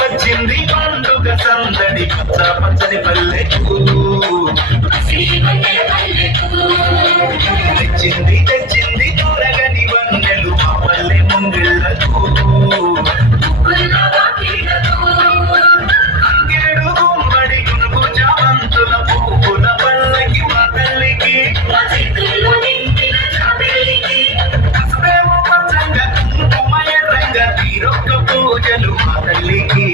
వచ్చింది పండుగ సందడి పచ్చ పచ్చని పల్లెకు తెచ్చింది తొరగని వన్నెలు మా పల్లె ముంగిళ్ళకు అంగేడు గుమ్మడి గునుగు చామంతుల పువ్వుల పల్లకి మా తల్లికి పసుపేమో పచ్చంగా కుంకుమ ఎర్రంగా తీరొక్క పూజలు మా తల్లికి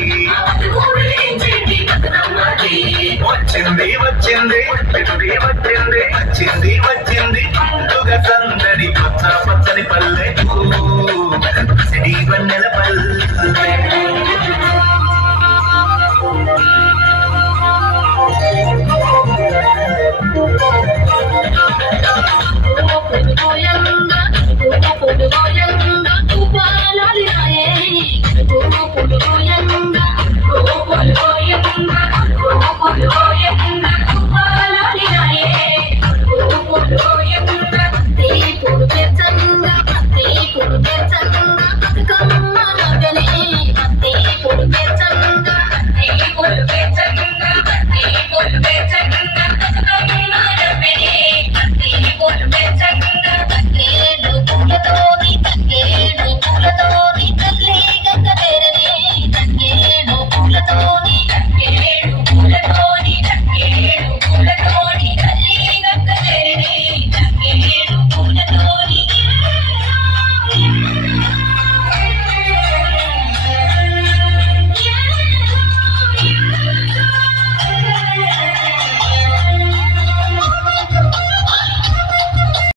వచ్చింది పండుగ సందడి పచ్చ పచ్చని పల్లెకు సిడి వన్నెల పల్లె